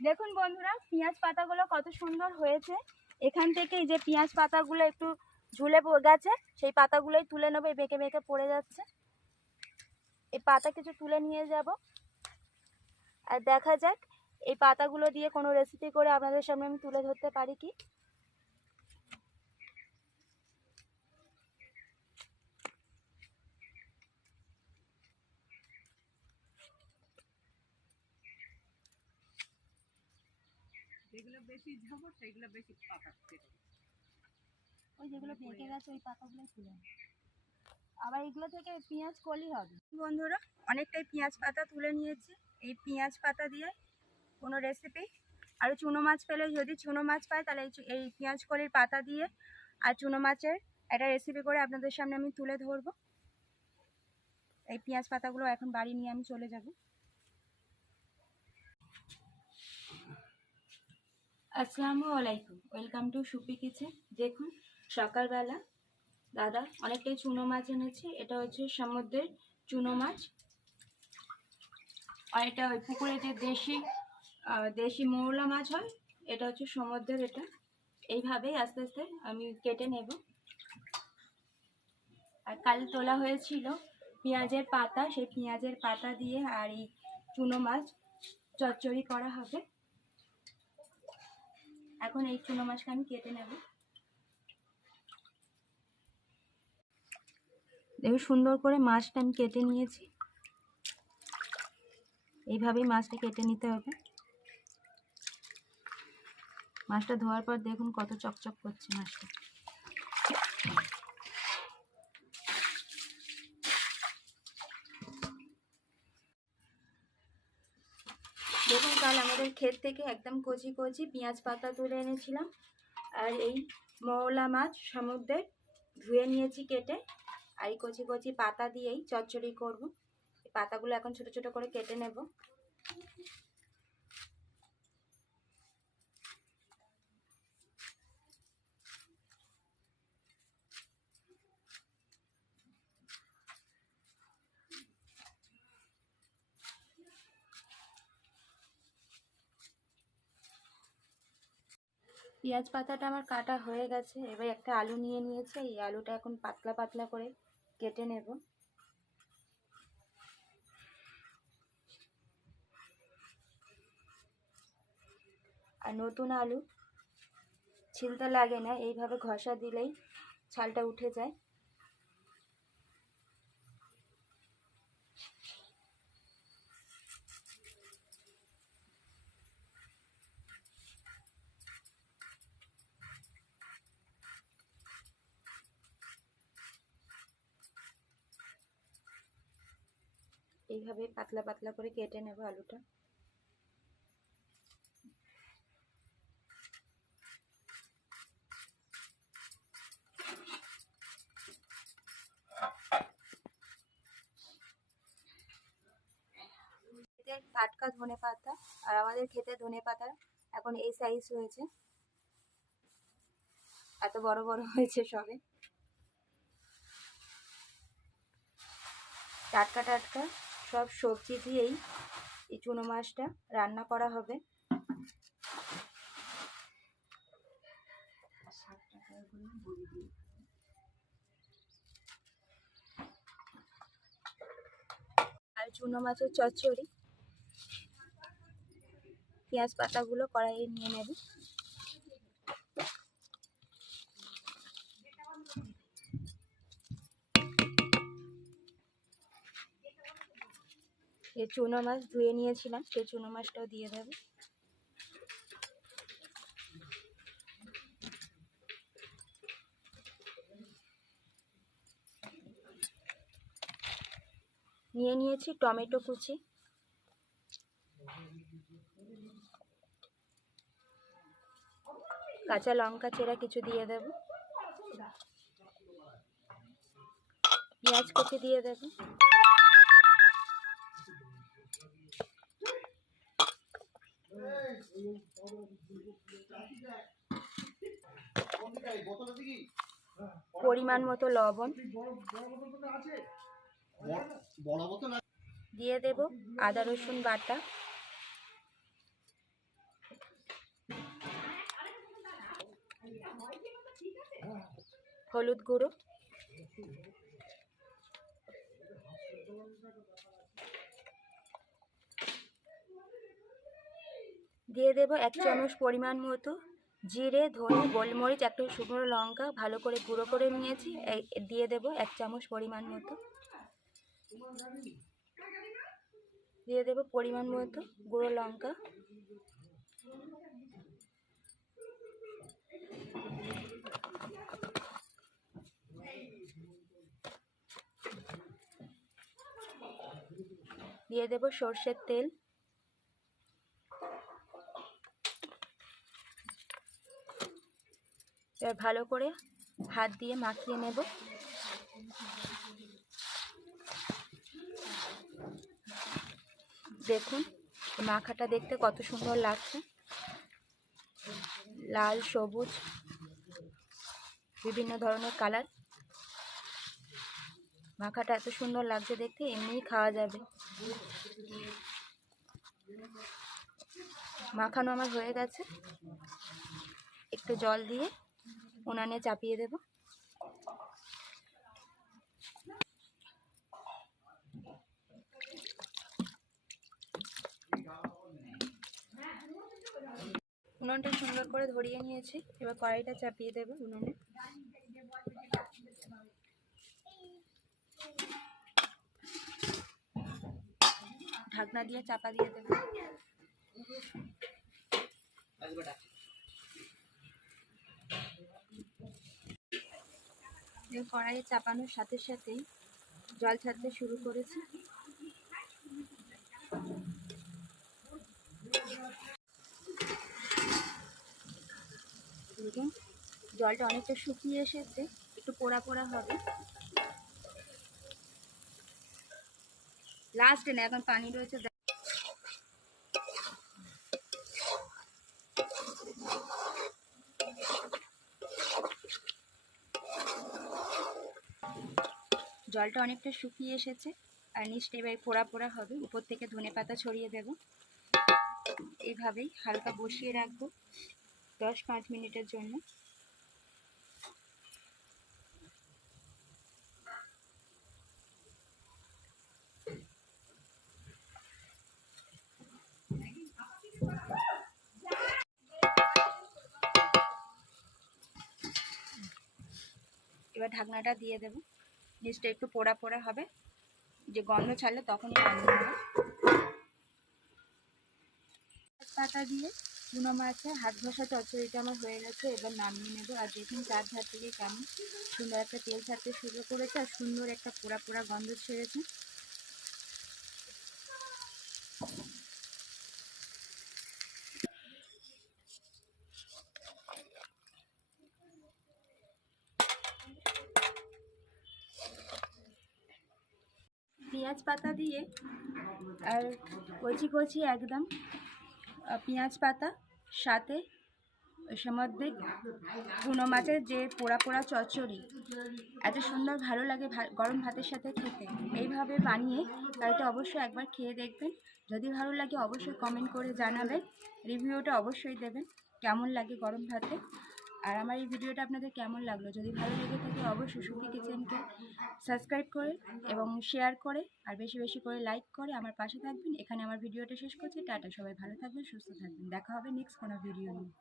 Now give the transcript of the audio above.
দেখুন বন্ধুরা, পেঁয়াজ পাতাগুলো কত সুন্দর হয়েছে। এখান থেকে এই যে পেঁয়াজ পাতাগুলো একটু ঝুলে গেছে, সেই পাতাগুলোই তুলে নেবো। বেঁকে বেঁকে পড়ে যাচ্ছে, এই পাতা কিছু তুলে নিয়ে যাব। আর দেখা যাক এই পাতাগুলো দিয়ে কোনো রেসিপি করে আপনাদের সামনে আমি তুলে ধরতে পারি কি। যেগুলো বেশি ঝাবো সেগুলো বেশি পাতা কেটে, ওই যেগুলো বেঁকে গেছে ওই পাতাগুলোই তুলে আবার এগুলো থেকে পেঁয়াজ কলি হবে। বন্ধুরা, অনেকটাই পেঁয়াজ পাতা তুলে নিয়েছি। এই পেঁয়াজ পাতা দিয়ে কোনো রেসিপি, আর চুনো মাছ পেলে, যদি চুনো মাছ পায় তাহলে এই পেঁয়াজ কলির পাতা দিয়ে আর চুনো মাছের একটা রেসিপি করে আপনাদের সামনে আমি তুলে ধরবো। এই পেঁয়াজ পাতাগুলো এখন বাড়ি নিয়ে আমি চলে যাব। আসসালামু আলাইকুম, ওয়েলকাম টু সুপি কিচেন। দেখুন, সকালবেলা দাদা অনেকটাই চুনো মাছ এনেছে। এটা হচ্ছে সমুদ্রের চুনো মাছ, আর এটা ওই পুকুরে যে দেশি মৌলা মাছ হয়, এটা হচ্ছে সমুদ্রের। এটা এইভাবেই আস্তে আস্তে আমি কেটে নেব। আর কাল তোলা হয়েছিল পেঁয়াজের পাতা, সেই পেঁয়াজের পাতা দিয়ে আর এই চুনো মাছ চচ্চড়ি করা হবে। এখন এই চুনো মাছটা আমি কেটে নেব। দেখুন, সুন্দর করে মাছটা আমি কেটে নিয়েছি। এইভাবেই মাছটা কেটে নিতে হবে। মাছটা ধোয়ার পর দেখুন কত চকচক করছে মাছটা। দেখুন, কাল আমাদের ক্ষেত থেকে একদম কচি কচি পেঁয়াজ পাতা তুলে এনেছিলাম। আর এই মৌলা মাছ সমুদ্রের ধুয়ে নিয়েছি কেটে। আর এই কচি কচি পাতা দিয়েই চচ্চড়ি করব। পাতাগুলো এখন ছোট ছোট করে কেটে নেব। পেঁয়াজ পাতাটা আমার কাটা হয়ে গেছে। এবার একটা আলু নিয়ে নিয়েছে, এই আলুটা এখন পাতলা পাতলা করে কেটে নেব। আর নতুন আলু ছিলতে লাগে না, এইভাবে ঘষা দিলেই ছালটা উঠে যায়। এইভাবে পাতলা পাতলা করে কেটে নেব আলুটা। টাটকা ধনে পাতা, আর আমাদের খেতে ধনে পাতা এখন এই সাইজ হয়েছে, এত বড় বড় হয়েছে সবে। টাটকা টাটকা সব সবজি দিয়েই এই চুনো মাছটা রান্না করা হবে। আর চুনো মাছের চচ্চড়ি, পেঁয়াজ পাতাগুলো কড়াইয়ে নিয়ে নেবে। এই চুনো মাছ ধুয়ে নিয়েছিলাম, সেই চুনো মাছটাও দিয়ে দেবে। নিয়ে নিয়েছি টমেটো কুচি, কাঁচা লঙ্কা চেরা কিছু দিয়ে দেব, পেঁয়াজ কুচি দিয়ে দেব। পরিমাণ মতো লবণ দিয়ে দেব, আদা রসুন বাটা, হলুদ গুঁড়ো, দিয়ে দেব 1 চামচ পরিমাণ মতো জিরে, ধনে, গোলমরিচ, একটু শুকনো লঙ্কা ভালো করে গুঁড়ো করে নিয়েছি, দিয়ে দেব 1 চামচ পরিমাণ মতো, দিয়ে দেব পরিমাণ মতো গুঁড়ো লঙ্কা, দিয়ে দেব সর্ষের তেল, এবার ভালো করে হাত দিয়ে মাখিয়ে নেব। দেখুন মাখাটা দেখতে কত সুন্দর লাগছে, লাল, সবুজ, বিভিন্ন ধরনের কালার। মাখাটা এত সুন্দর লাগছে দেখতে, এমনিই খাওয়া যাবে। মাখানো আমার হয়ে গেছে, একটু জল দিয়ে উনানে চাপিয়ে দেব। উনুনটা সুন্দর করে ধরিয়ে নিয়েছি, এবার কড়াইটা চাপিয়ে দেব উনুনে। ঢাকনা দিয়ে চাপা দিয়ে দেব। কড়াইয়ে চাপানোর সাথে সাথেই জল ছাড়তে শুরু করেছে। দেখুন জলটা অনেকটা শুকিয়ে এসেছে, একটু পোড়া পোড়া হবে। লাস্টে না, এখন পানি রয়েছে। জলটা অনেকটা শুকিয়ে এসেছে আর নিচটা এবার পোড়া পোড়া হবে। উপর থেকে ধনেপাতা ছড়িয়ে দেব। এইভাবেই হালকা বসিয়ে রাখবো 10-5 মিনিটের জন্য। এবার ঢাকনাটা দিয়ে দেব। নিচটা একটু পোড়া পোড়া হবে, যে গন্ধ ছাড়লে তখনই রান্না হবে। পাতা দিয়ে চুনো মাছের হাত ঘষা চচ্চড়িটা আমার হয়ে গেছে, এবার নামিয়ে নেব। আর দেখুন চার ধার থেকে কেমন সুন্দর একটা তেল ছাড়তে শুরু করেছে আর সুন্দর একটা পোড়া পোড়া গন্ধ ছেড়েছে। পেঁয়াজ পাতা দিয়ে আর কচি কচি একদম পেঁয়াজ পাতা, সাথে ওর মধ্যে চুনো মাছের যে পোড়া পোড়া চচ্চড়ি, এত সুন্দর ভালো লাগে গরম ভাতের সাথে খেতে। এইভাবে বানিয়ে বাড়িতে অবশ্যই একবার খেয়ে দেখবেন। যদি ভালো লাগে অবশ্যই কমেন্ট করে জানাবেন, রিভিউটা অবশ্যই দেবেন কেমন লাগে গরম ভাতে। আর আমার এই ভিডিওটা আপনাদের কেমন লাগলো, যদি ভালো লেগে থাকে অবশ্যই সুখী কিচেনকে সাবস্ক্রাইব করে এবং শেয়ার করে আর বেশি বেশি করে লাইক করে আমার পাশে থাকবেন। এখানে আমার ভিডিওটা শেষ করছি। টাটা, সবাই ভালো থাকবেন, সুস্থ থাকবেন, দেখা হবে নেক্সট কোনো ভিডিও নিয়ে।